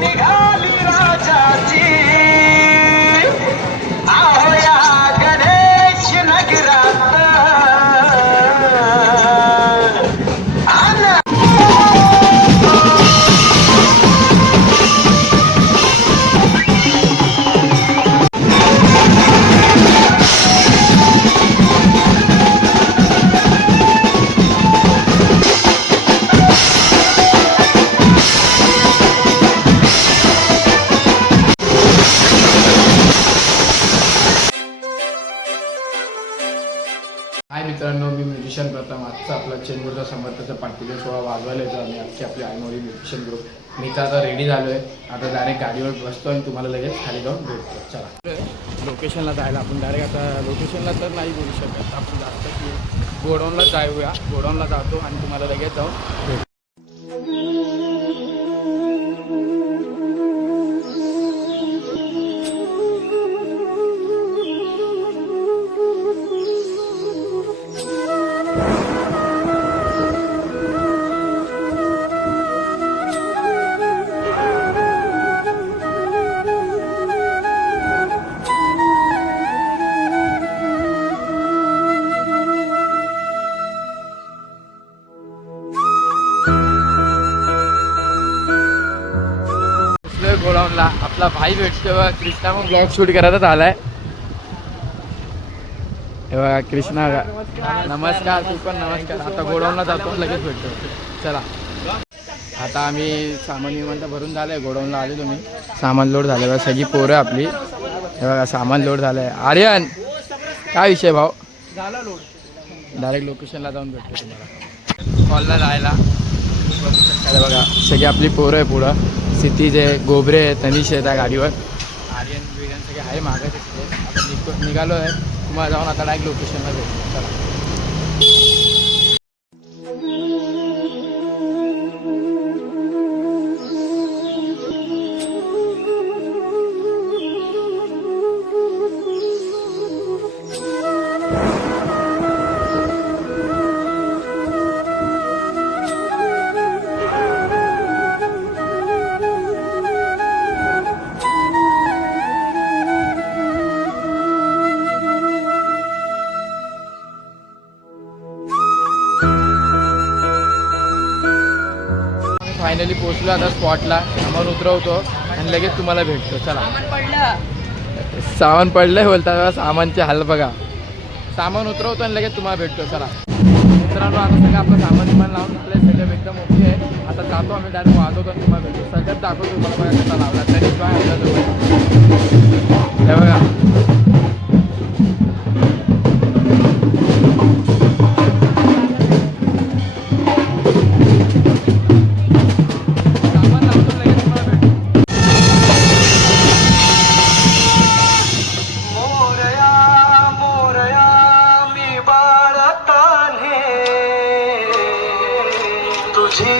निघाली राजाची आहोया गणेश नगरात हाय मित्रांनो, मी म्युझिशियन प्रथम. आजचा आपला चेंबूरचा समर्थाचा पाठपुरावा सोहळा वाजवायला येतो आम्ही आपली आयमोरी म्युझिशियन ग्रुप. मी तर आता रेडी झालो आहे. आता डायरेक्ट गाडीवर बसतो आणि तुम्हाला लगेच खाली जाऊन भेटतो. चला लोकेशनला जायला आपण डायरेक्ट आता लोकेशनला तर नाही बोलू शकत आपण, जास्त की गोडाऊनला जाऊया. गोडाऊनला जातो आणि तुम्हाला लगेच जाऊन भेटतो. गोडाऊनला आपला भाई भेटतो. कृष्णा मग ब्लॉग शूट करायला आलाय. बघा कृष्णा, नमस्कार. तू पण नमस्कार. आता गोडाऊनला जातो, लगेच भेटतो. चला आता आम्ही सामान विमान भरून झालं आहे. गोडाऊनला आले तुम्ही, सामान लोड झालं बघा. सगळी पोरं आपली हे बघा, सामान लोड झालं आहे. आर्यन काय विषय भाऊ? झाला लोड. डायरेक्ट लोकेशनला जाऊन भेटतो तुम्हाला कॉलला जायला. बघू शकता बघा, सगळी आपली पोरं आहे. पुढं सिटीज आहे, गोबरे आहे, तनिष आहे त्या गाडीवर. आर्यन बिर्यन सगळे आहे मागे तिथे. आता निघालो आहे. तुम्हाला जाऊन आता डायरेक्ट लोकेशनला भेटतो. चला फायनली पोचलो आता स्पॉटला. सामान उतरवतो आणि लगेच तुम्हाला भेटतो. चला सामान पडलंय बोलता, सामानचे हाल बघा. सामान उतरवतो आणि लगेच तुम्हाला भेटतो. चला मित्रांनो, आता सगळं आपलं सामान विमान लावून आपले सगळं एकदम ओके आहे. आता जातो आम्ही, डायरेक्ट वाजवतो आणि तुम्हाला भेटतो. सगळ्यात दाखवतो तुम्हाला बघा कसा लावला. तरी हे बघा तुझी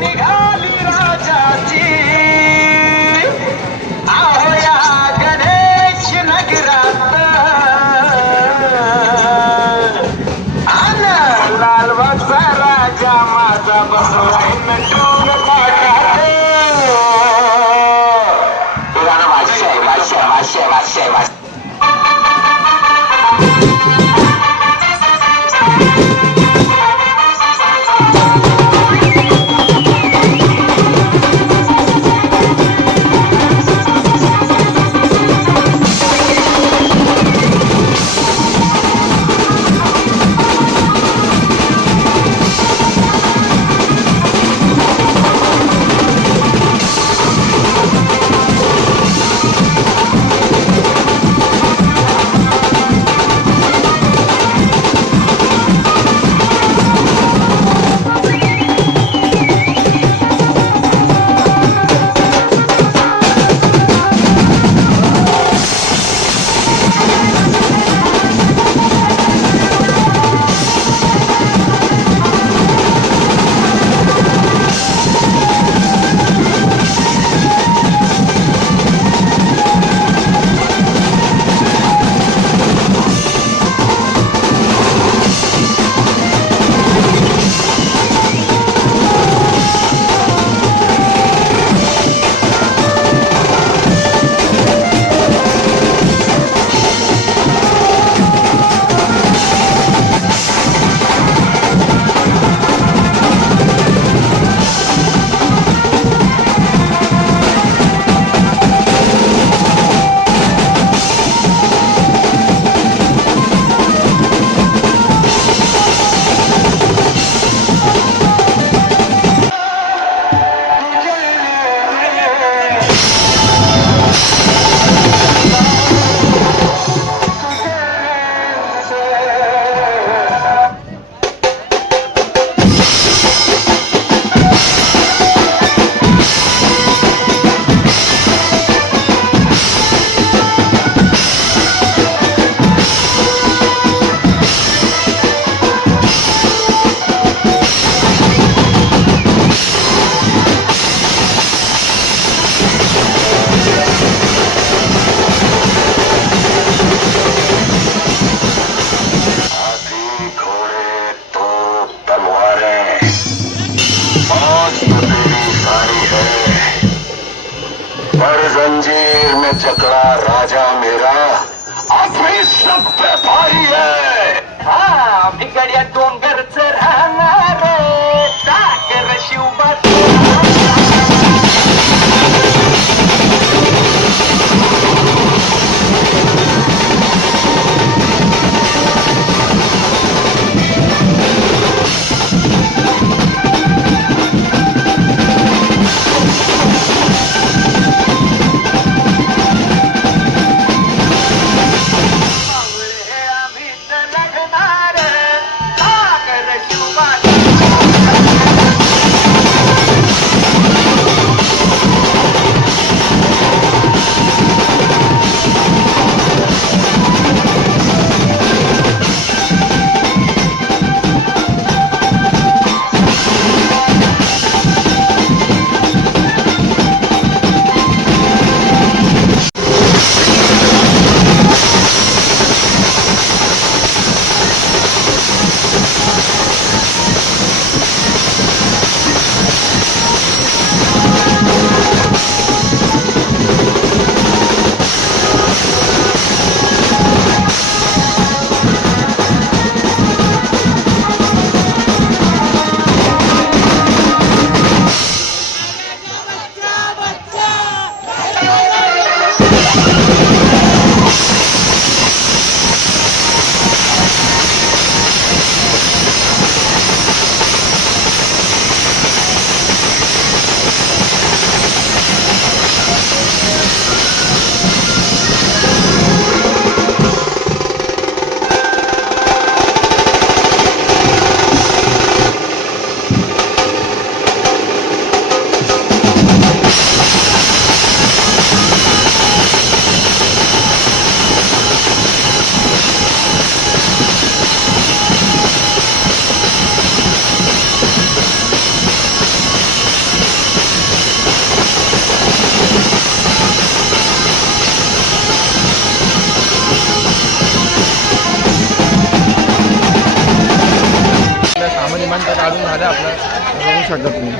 निघाली राजाची आहो या गणेश नगरात आन लाल बसा राजा माझा बसलाय नटून पाठात तुला वाशय वाशय वाशय वाशय वाशय जंजीर में जकड़ा राजा मेरा अभी सब पे भारी है हाँ बिगड़िया डोंगरच राहणार सागर शिवबात आपलं सामान इमान तर काढून झालं आपलं बघू शकत नाही.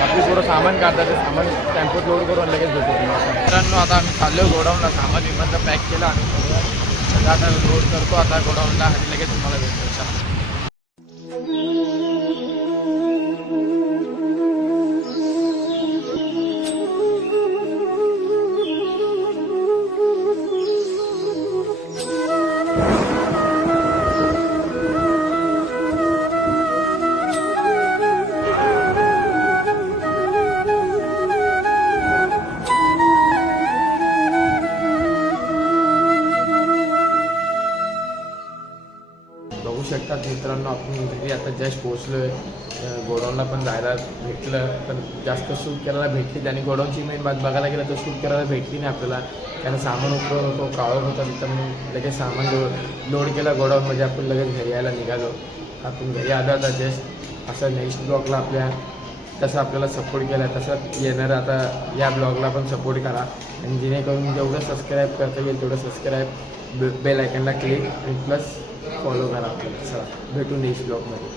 आपली पुरं सामान काढतात ते सामान टेम्पोत लोड करून लगेच भेटतो तुम्हाला. मित्रांनो आता आम्ही चाललो गोडाऊनला सामान विमानचं पॅक केलं आम्ही आता लोड करतो आता गोडाऊनला आणि लगेच तुम्हाला भेटतो. बघू शकतात मित्रांनो आपण घरी आता जस्ट पोहोचलो आहे. गोडाऊनला पण जायला भेटलं पण जास्त शूट करायला भेटली आणि गोडाऊनची मेन बात बघायला गेलं तर शूट करायला भेटली नाही आपल्याला. कारण सामान उपयोग होतो काळोख होता तिथं मग लगेच सामान लोड केला गोडाऊनमध्ये आपण लगेच घरी यायला निघालो. आपण घरी आलो आता जस्ट असं नेक्स्ट ब्लॉगला आपल्या तसं आपल्याला सपोर्ट केला तसं येणार आता या ब्लॉगला पण सपोर्ट करा आणि जेणेकरून जेवढं सबस्क्राईब करता येईल तेवढं सबस्क्राईब बेल आयकनला क्लिक आणि प्लस फॉलो करा आपल्याला. चला भेटू नेक्स्ट ब्लॉगमध्ये.